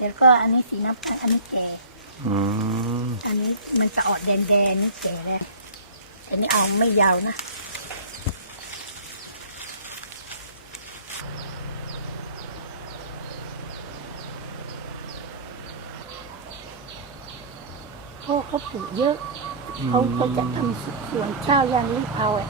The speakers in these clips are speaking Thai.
แล้วก็อันนี้สีน้ำตาลอันนี้แก่อืมอันนี้มันจะออกแดงๆนี่แก่แล้วอันนี้เอาไม่ยาวนะเพราะเขาปลูกเยอะเขาก็จะทำสวนข้าวอย่างนี้เอาอะ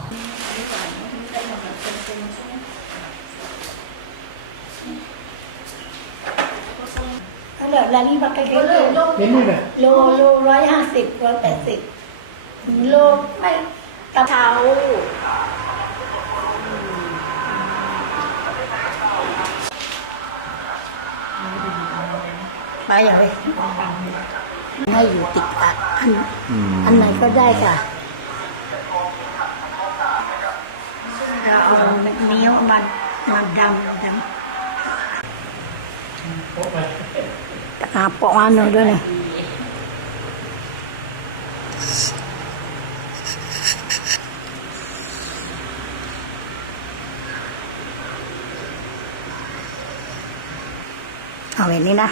เขา แบบร้านนี้บักเก็ตโลโลโลร้อยห้าสิบร้อยแปดสิบโลไม่กะเพรามาอย่างไรให้อยู่ติดอัดอันอันไหนก็ได้ค่ะเราเอาเนี้ยวมันมันดำดำ หาปอนหนึ่งด้วยเนี่ยเอาแบบนี้นะ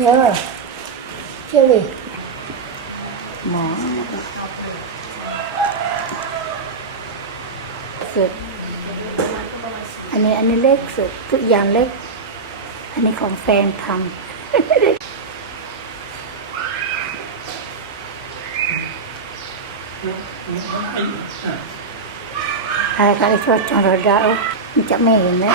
เยอะเชื่อดิหมอ สุด อันนี้อันนี้เล็กสุด ทุกอย่างเล็ก อันนี้ของแฟนทำอะไรก็ได้ช่วยจังเราได้จะไม่เห็นนะ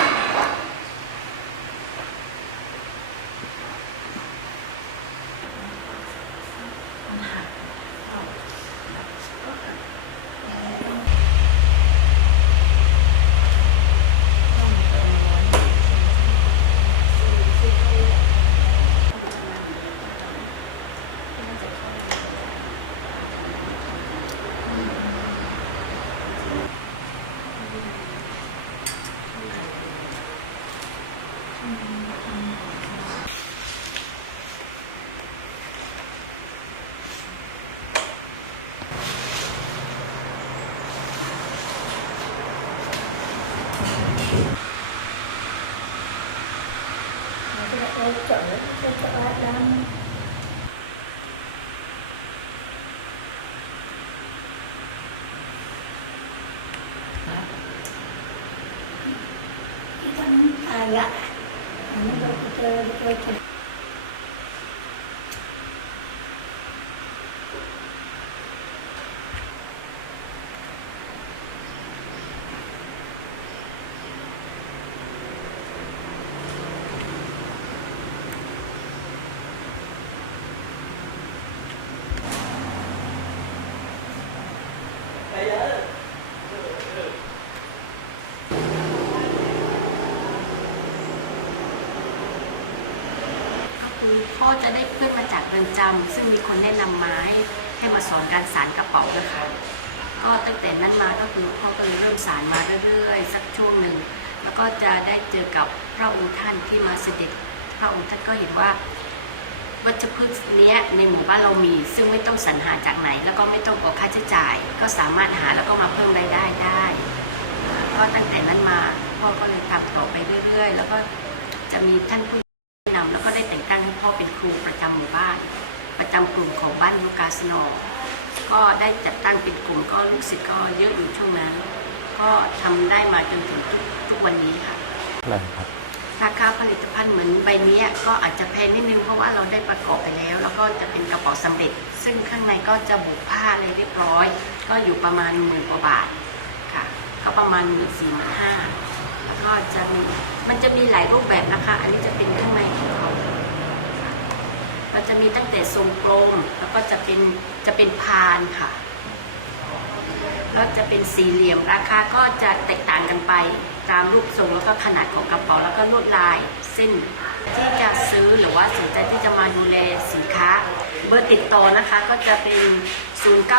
Hãy subscribe cho kênh Ghiền Mì Gõ Để không bỏ lỡ những video hấp dẫn agak. Ini dokter dokter. คือพ่อจะได้เพื่อนมาจากเรือนจำซึ่งมีคนแนะนำมาให้ให้มาสอนการสารกระเป๋านะคะ ก็ตั้งแต่นั้นมาก็คือพ่อก็เลยเริ่มสารมาเรื่อยๆ สักช่วงหนึ่ง แล้วก็จะได้เจอกับพระองค์ท่านที่มาเสด็จพระองค์ท่านก็เห็นว่า วัชพืชเนี้ยในหมู่บ้านเรามี ซึ่งไม่ต้องสรรหาจากไหน แล้วก็ไม่ต้องออกค่าใช้จ่าย ก็สามารถหาแล้วก็มาเพิ่มรายได้ได้ ก็ตั้งแต่นั้นมาพ่อก็เลยทำต่อไปเรื่อยๆ แล้วก็จะมีท่านผู้ ประจำกลุ่มของบ้านลูกาสโนอก็ได้จัดตั้งเป็นกลุ่มก็ลูกศิษย์ก็เยอะอยู่ช่วงนั้น ก็ทำได้มาจนถึงทุกทุกวันนี้ค่ะอะไรครับราคาผลิตภัณฑ์เหมือนใบเนี้ยก็อาจจะแพงนิดนึงเพราะว่าเราได้ประกอบไปแล้ว แล้วก็จะเป็นกระเป๋าสำเร็จ ซึ่งข้างในก็จะบุกผ้าอะไรเรียบร้อย ก็อยู่ประมาณหมื่นกว่าบาทค่ะ ก็ประมาณหมื่นสี่หมื่นห้าแล้วก็จะมีมันจะมีหลายรูปแบบนะคะ อันนี้จะเป็นข้างในของเขาค่ะ มันจะมีตั้งแต่ทรงกลมแล้วก็จะเป็นจะเป็นพานค่ะแล้วจะเป็นสี่เหลี่ยมราคาก็จะแตกต่างกันไปตามรูปทรงแล้วก็ขนาดของกระเป๋าแล้วก็ลวดลายเส้นที่จะซื้อหรือว่าสนใจที่จะมาดูแลสินค้า เบอร์ติดต่อนะคะก็จะเป็น 0